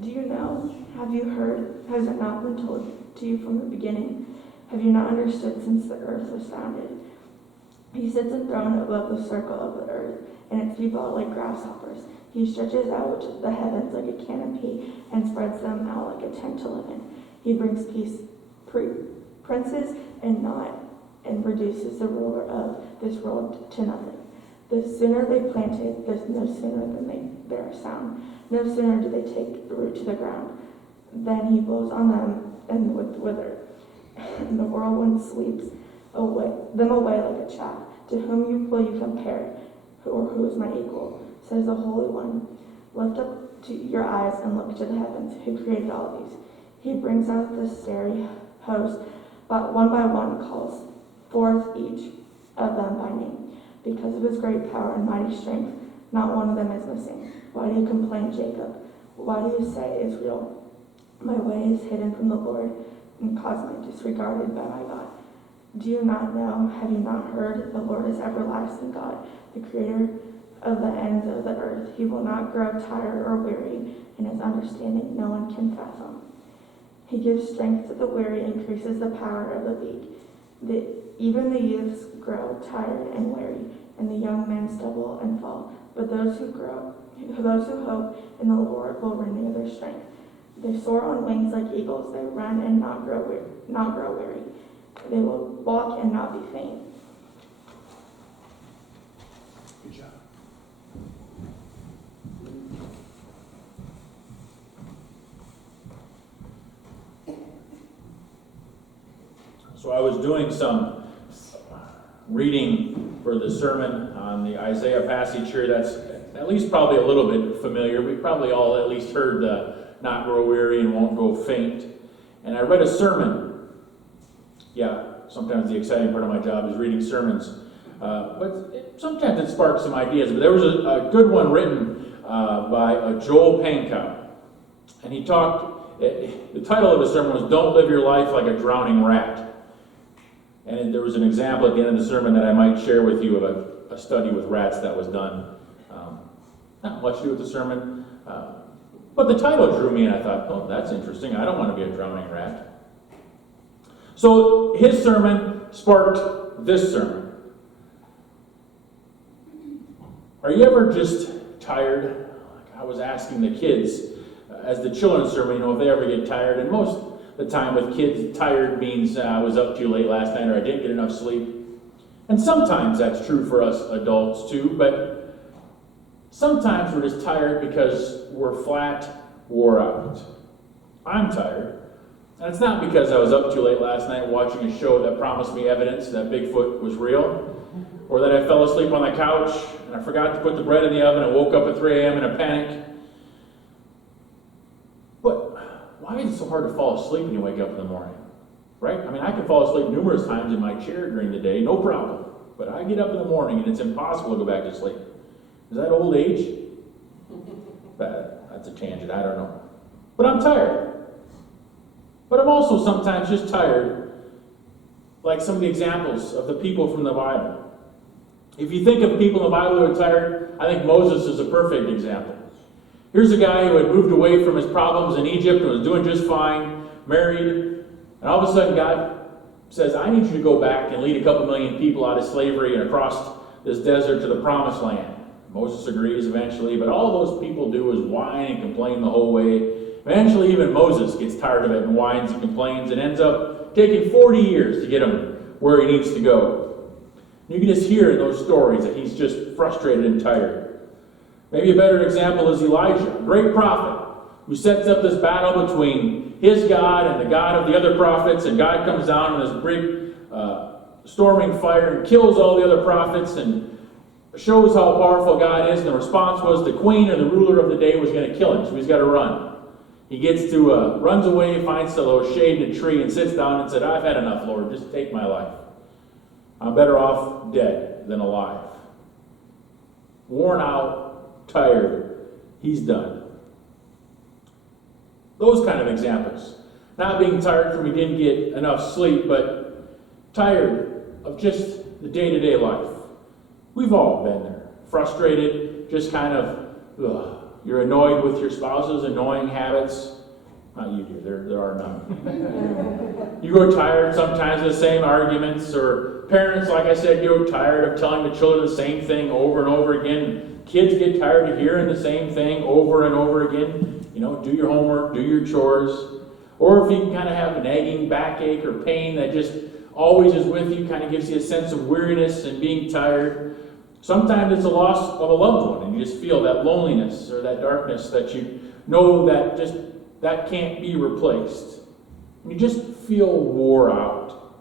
Do you know? Have you heard? Has it not been told to you from the beginning? Have you not understood since the earth was founded? He sits enthroned above the circle of the earth, and its people are like grasshoppers. He stretches out the heavens like a canopy and spreads them out like a tent to live in. He brings princes and reduces the ruler of this world to nothing. The sooner they plant it, no sooner than they bear a sound. No sooner do they take root to the ground than he blows on them and wither. And the whirlwind sweeps them away like a chaff. To whom will you compare, or who is my equal? Says the Holy One. Lift up to your eyes and look to the heavens. Who created all these? He brings out the starry host, but one by one calls forth each of them by name. Because of his great power and mighty strength, not one of them is missing. Why do you complain, Jacob? Why do you say, Israel? My way is hidden from the Lord, and cosmically disregarded by my God. Do you not know? Have you not heard? The Lord is everlasting God, the creator of the ends of the earth. He will not grow tired or weary, and his understanding no one can fathom. He gives strength to the weary, increases the power of the weak. Even the youths grow tired and weary, and the young men stumble and fall. But those who hope in the Lord will renew their strength. They soar on wings like eagles. They run and not grow weary. They will walk and not be faint. Good job. So I was doing some reading for the sermon on the Isaiah passage here that's at least probably a little bit familiar. We probably all at least heard the not grow weary and won't go faint. And I read a sermon. Yeah, sometimes the exciting part of my job is reading sermons. Sometimes it sparks some ideas. But there was a good one written by Joel Pankow. And he talked, the title of the sermon was Don't Live Your Life Like a Drowning Rat. And there was an example at the end of the sermon that I might share with you of a study with rats that was done. Not much to do with the sermon. But the title drew me, and I thought, oh, that's interesting. I don't want to be a drowning rat. So his sermon sparked this sermon. Are you ever just tired? Like I was asking the kids as the children's sermon, if they ever get tired. And most of the time with kids, tired means I was up too late last night or I didn't get enough sleep. And sometimes that's true for us adults too, but sometimes we're just tired because we're flat wore out. I'm tired. And it's not because I was up too late last night watching a show that promised me evidence that Bigfoot was real, or that I fell asleep on the couch and I forgot to put the bread in the oven and woke up at 3 a.m. in a panic. But why is it so hard to fall asleep when you wake up in the morning? Right? I mean, I can fall asleep numerous times in my chair during the day, no problem. But I get up in the morning and it's impossible to go back to sleep. Is that old age? That's a tangent, I don't know. But I'm tired. But I'm also sometimes just tired, like some of the examples of the people from the Bible. If you think of people in the Bible who are tired, I think Moses is a perfect example. Here's a guy who had moved away from his problems in Egypt and was doing just fine, married, and all of a sudden God says, I need you to go back and lead a couple million people out of slavery and across this desert to the promised land. Moses agrees eventually, but all those people do is whine and complain the whole way. Eventually, even Moses gets tired of it and whines and complains and ends up taking 40 years to get him where he needs to go. You can just hear in those stories that he's just frustrated and tired. Maybe a better example is Elijah, a great prophet, who sets up this battle between his God and the God of the other prophets, and God comes down in this big storming fire and kills all the other prophets and shows how powerful God is, and the response was the queen or the ruler of the day was going to kill him, so he's got to run. He gets to, runs away, finds a little shade in a tree, and sits down and said, I've had enough, Lord, just take my life. I'm better off dead than alive. Worn out, tired, he's done. Those kind of examples. Not being tired from he didn't get enough sleep, but tired of just the day-to-day life. We've all been there. Frustrated, just kind of, You're annoyed with your spouse's annoying habits. Not you, dear. There are none. You grow tired sometimes of the same arguments, or parents, like I said, grow tired of telling the children the same thing over and over again. Kids get tired of hearing the same thing over and over again. Do your homework, do your chores. Or if you kind of have a nagging backache or pain that just always is with you, kind of gives you a sense of weariness and being tired. Sometimes it's a loss of a loved one, and you just feel that loneliness or that darkness that you know that can't be replaced. And you just feel wore out.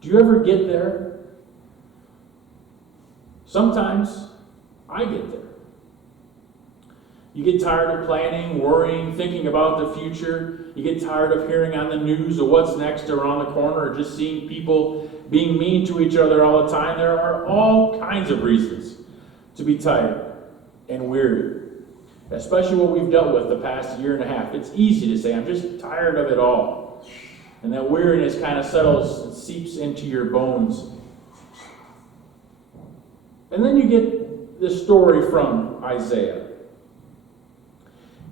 Do you ever get there? Sometimes I get there. You get tired of planning, worrying, thinking about the future. You get tired of hearing on the news of what's next around the corner, or just seeing people being mean to each other all the time. There are all kinds of reasons to be tired and weary, especially what we've dealt with the past year and a half. It's easy to say, I'm just tired of it all. And that weariness kind of settles and seeps into your bones. And then you get this story from Isaiah.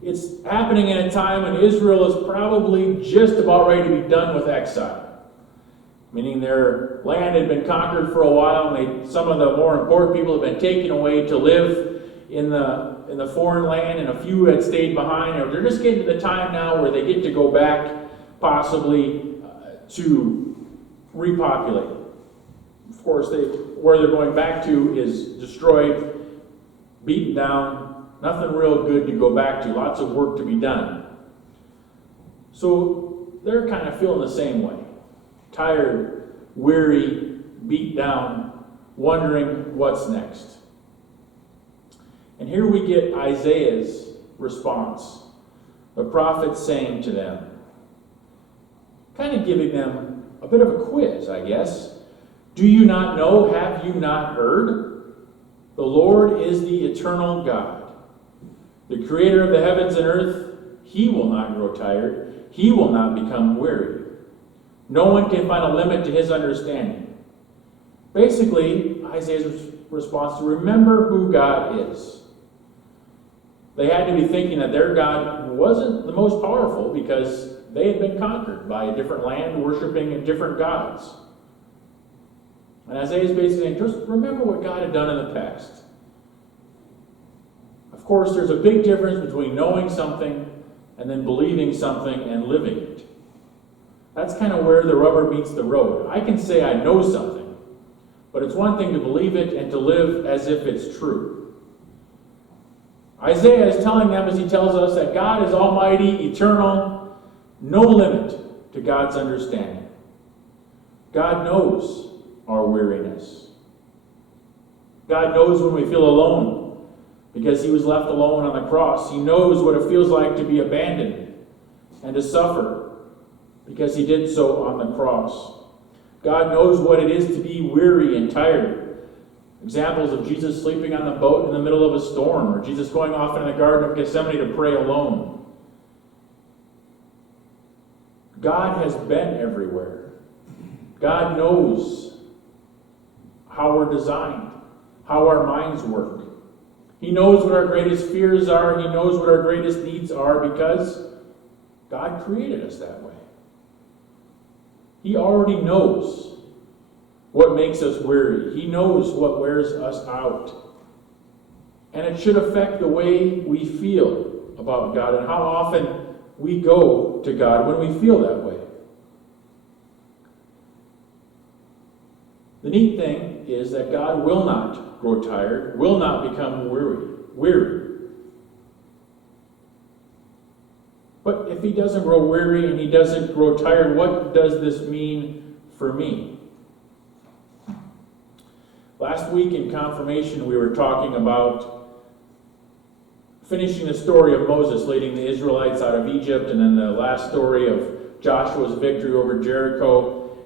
It's happening in a time when Israel is probably just about ready to be done with exile. Meaning their land had been conquered for a while, and some of the more important people had been taken away to live in the foreign land, and a few had stayed behind. They're just getting to the time now where they get to go back, possibly, to repopulate. Of course, where they're going back to is destroyed, beaten down, nothing real good to go back to, lots of work to be done. So they're kind of feeling the same way. Tired, weary, beat down, wondering what's next. And here we get Isaiah's response. The prophet saying to them, kind of giving them a bit of a quiz, I guess. Do you not know? Have you not heard? The Lord is the eternal God, the creator of the heavens and earth. He will not grow tired. He will not become weary. No one can find a limit to his understanding. Basically, Isaiah's response to remember who God is. They had to be thinking that their God wasn't the most powerful because they had been conquered by a different land, worshiping different gods. And Isaiah is basically saying, just remember what God had done in the past. Of course, there's a big difference between knowing something and then believing something and living it. That's kind of where the rubber meets the road. I can say I know something, but it's one thing to believe it and to live as if it's true. Isaiah is telling them, as he tells us, that God is almighty, eternal, no limit to God's understanding. God knows our weariness. God knows when we feel alone because he was left alone on the cross. He knows what it feels like to be abandoned and to suffer because he did so on the cross. God knows what it is to be weary and tired. Examples of Jesus sleeping on the boat in the middle of a storm, or Jesus going off in the Garden of Gethsemane to pray alone. God has been everywhere. God knows how we're designed, how our minds work. He knows what our greatest fears are. He knows what our greatest needs are because God created us that way. He already knows what makes us weary. He knows what wears us out. And it should affect the way we feel about God and how often we go to God when we feel that way. The neat thing is that God will not grow tired, will not become weary. But if he doesn't grow weary and he doesn't grow tired, what does this mean for me? Last week in confirmation, we were talking about finishing the story of Moses leading the Israelites out of Egypt, and then the last story of Joshua's victory over Jericho.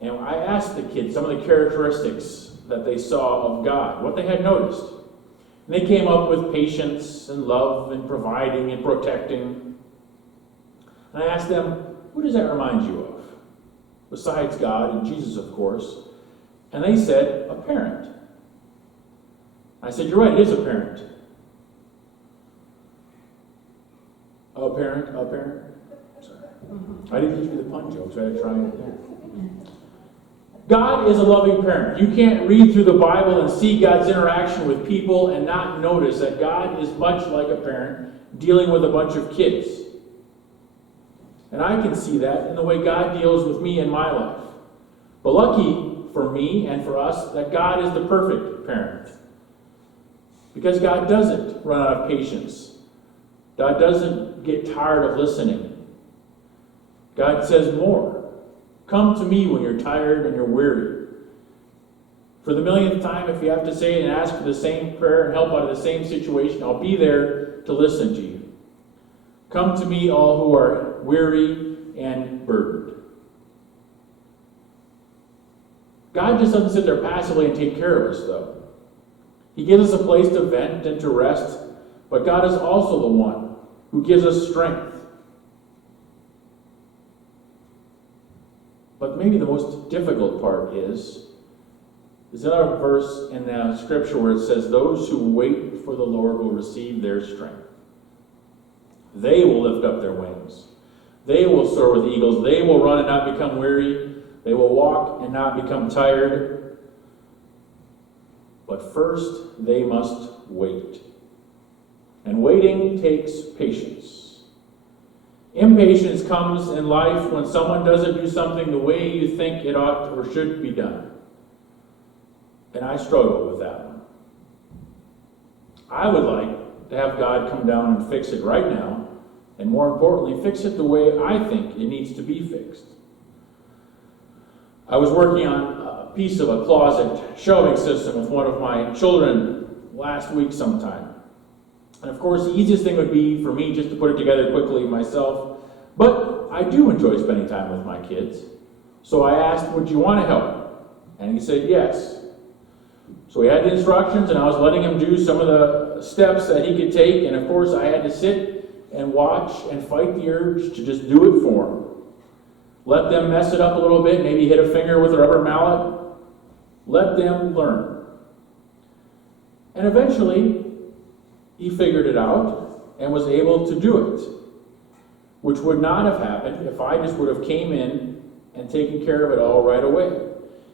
And I asked the kids some of the characteristics that they saw of God, what they had noticed. And they came up with patience and love and providing and protecting. And I asked them, who does that remind you of? Besides God and Jesus, of course. And they said, a parent. I said, you're right, it is a parent. A parent. Sorry. I didn't teach you the pun jokes, I had to try it there. God is a loving parent. You can't read through the Bible and see God's interaction with people and not notice that God is much like a parent dealing with a bunch of kids. And I can see that in the way God deals with me in my life. But lucky for me and for us that God is the perfect parent. Because God doesn't run out of patience. God doesn't get tired of listening. God says more. Come to me when you're tired and you're weary. For the millionth time, if you have to say it and ask for the same prayer and help out of the same situation, I'll be there to listen to you. Come to me, all who are weary and burdened. God just doesn't sit there passively and take care of us, though. He gives us a place to vent and to rest, but God is also the one who gives us strength. But maybe the most difficult part is another verse in the scripture where it says, those who wait for the Lord will receive their strength. They will lift up their wings. They will soar with eagles. They will run and not become weary. They will walk and not become tired. But first, they must wait. And waiting takes patience. Impatience comes in life when someone doesn't do something the way you think it ought or should be done. And I struggle with that one. I would like to have God come down and fix it right now, and more importantly, fix it the way I think it needs to be fixed. I was working on a piece of a closet shelving system with one of my children last week sometime. And of course, the easiest thing would be for me just to put it together quickly myself. But I do enjoy spending time with my kids. So I asked, would you want to help? And he said, yes. So we had the instructions, and I was letting him do some of the steps that he could take. And of course, I had to sit and watch and fight the urge to just do it for him. Let them mess it up a little bit, maybe hit a finger with a rubber mallet. Let them learn. And eventually, he figured it out and was able to do it, which would not have happened if I just would have came in and taken care of it all right away.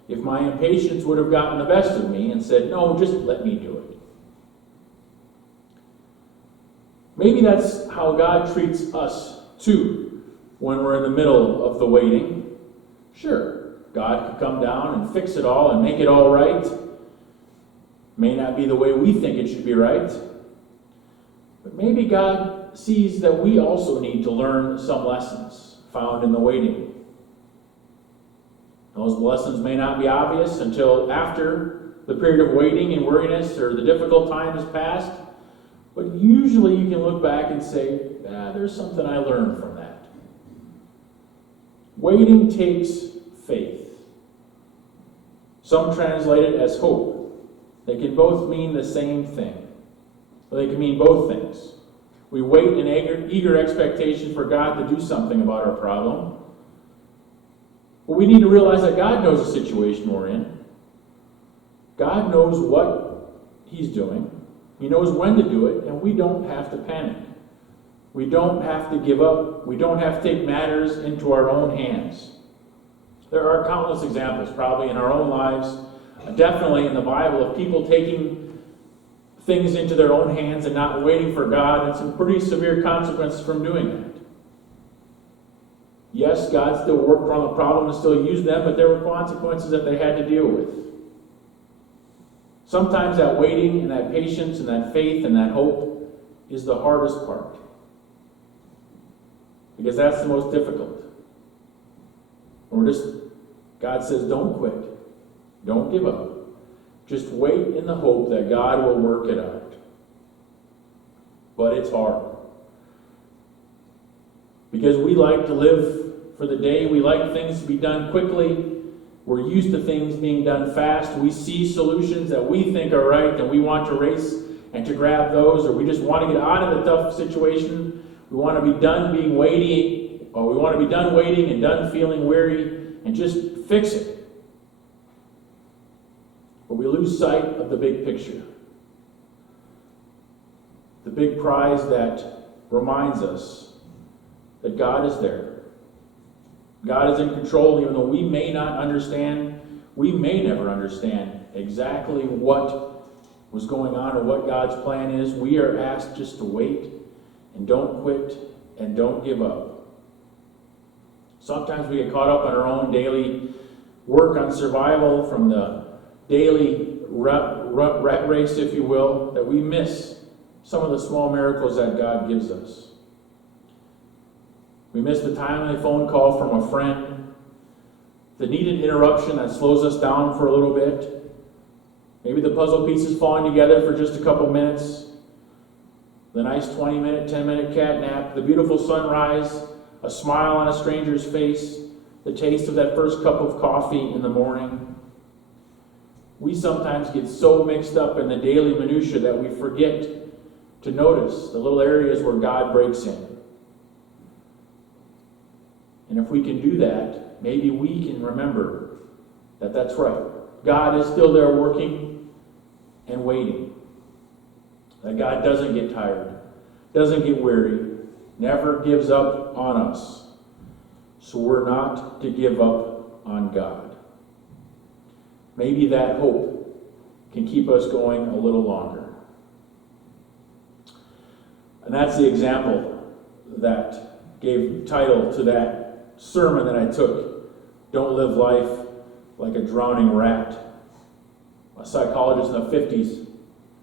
If my impatience would have gotten the best of me and said, no, just let me do it. Maybe that's how God treats us too when we're in the middle of the waiting. Sure, God could come down and fix it all and make it all right. May not be the way we think it should be right. But maybe God sees that we also need to learn some lessons found in the waiting. Those lessons may not be obvious until after the period of waiting and weariness or the difficult time has passed, but usually you can look back and say, there's something I learned from that. Waiting takes faith. Some translate it as hope. They can both mean the same thing. They can mean both things. We wait in eager expectation for God to do something about our problem. But we need to realize that God knows the situation we're in. God knows what He's doing. He knows when to do it, and we don't have to panic. We don't have to give up. We don't have to take matters into our own hands. There are countless examples, probably in our own lives, definitely in the Bible, of people taking things into their own hands and not waiting for God, and some pretty severe consequences from doing that. Yes, God still worked on the problem and still used them, but there were consequences that they had to deal with. Sometimes that waiting and that patience and that faith and that hope is the hardest part, because that's the most difficult. God says, don't quit. Don't give up. Just wait in the hope that God will work it out. But it's hard. Because we like to live for the day. We like things to be done quickly. We're used to things being done fast. We see solutions that we think are right, and we want to race and to grab those, or we just want to get out of the tough situation. We want to be done being waiting, or we want to be done waiting and done feeling weary, and just fix it. But we lose sight of the big picture. The big prize that reminds us that God is there. God is in control, even though we may not understand, we may never understand exactly what was going on or what God's plan is. We are asked just to wait and don't quit and don't give up. Sometimes we get caught up in our own daily work on survival, from the daily rat race, if you will, that we miss some of the small miracles that God gives us. We miss the timely phone call from a friend, the needed interruption that slows us down for a little bit, maybe the puzzle pieces falling together for just a couple minutes, the nice 20-minute, 10-minute cat nap, the beautiful sunrise, a smile on a stranger's face, the taste of that first cup of coffee in the morning. We sometimes get so mixed up in the daily minutia that we forget to notice the little areas where God breaks in. And if we can do that, maybe we can remember that that's right. God is still there working and waiting. That God doesn't get tired, doesn't get weary, never gives up on us. So we're not to give up on God. Maybe that hope can keep us going a little longer. And that's the example that gave title to that sermon that I took, Don't Live Life Like a Drowning Rat. A psychologist in the 50s,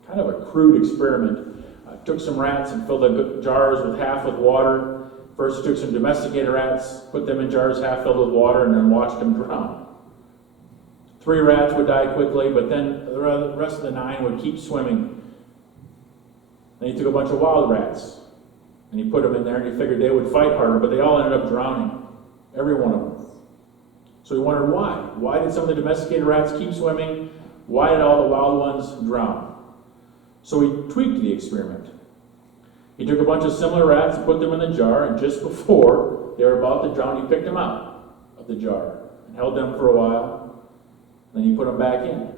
kind of a crude experiment, took some rats and filled the jars with half with water. First he took some domesticated rats, put them in jars half filled with water, and then watched them drown. 3 rats would die quickly, but then the rest of the 9 would keep swimming. Then he took a bunch of wild rats, and he put them in there, and he figured they would fight harder, but they all ended up drowning. Every one of them. So he wondered why. Why did some of the domesticated rats keep swimming? Why did all the wild ones drown? So he tweaked the experiment. He took a bunch of similar rats and put them in the jar, and just before they were about to drown, he picked them out of the jar and held them for a while. Then he put them back in.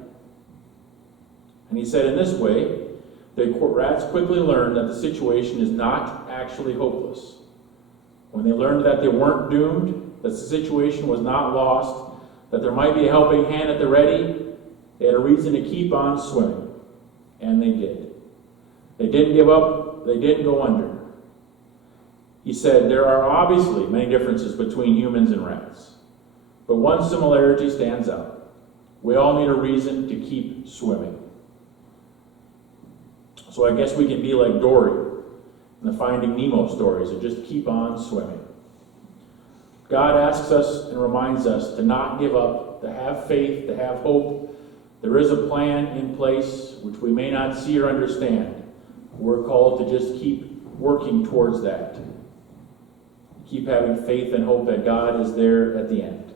And he said, in this way, the rats quickly learned that the situation is not actually hopeless. When they learned that they weren't doomed, that the situation was not lost, that there might be a helping hand at the ready, they had a reason to keep on swimming. And they did. They didn't give up. They didn't go under. He said, there are obviously many differences between humans and rats, but one similarity stands out. We all need a reason to keep swimming. So I guess we can be like Dory in the Finding Nemo stories and just keep on swimming. God asks us and reminds us to not give up, to have faith, to have hope. There is a plan in place which we may not see or understand. We're called to just keep working towards that. Keep having faith and hope that God is there at the end.